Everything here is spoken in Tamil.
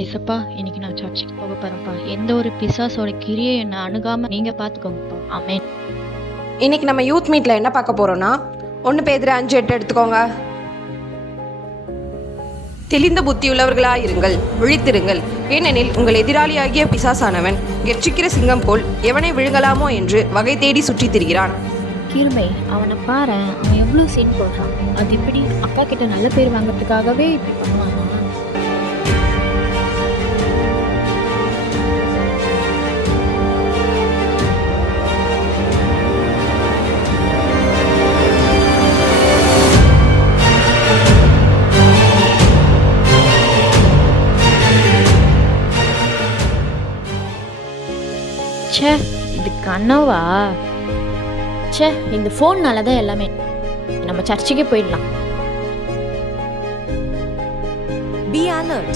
ஏசப்பா, இன்னைக்கு நான் சர்ச்சுக்கு போக போறேன்ப்பா. எந்த ஒரு பிசாசோட கிரியை என்னை அணுகாம நீங்க பாத்துக்கோங்கப்பா. ஆமென். இன்னைக்கு நம்ம யூத் மீட்ல என்ன பார்க்க போறோம்னா 1 பேதுரு 5:8 எடுத்துக்கோங்க. தெளிந்த புத்தியுள்ளவர்களாயிருங்கள், விழித்திருங்கள். ஏனெனில் உங்கள் எதிராளியாகிய பிசாசானவன் கெர்ச்சிக்கிற சிங்கம் போல் எவனை விழுங்கலாமோ என்று வகை தேடி சுற்றித் திரிகிறான். கிருமை, அவனை பாரு, அவன் எவ்வளவு சீன் போடுறான். அது இப்படி அப்பா கிட்ட நல்ல பேர் வாங்கறதுக்காகவே இப்படி பண்ணுவானா? ச்சே, இது கனவா? ச்சே, இந்த ஃபோன்னால தான் எல்லாமே. நம்ம சர்ச்சுக்கே போயிடலாம். Be alert.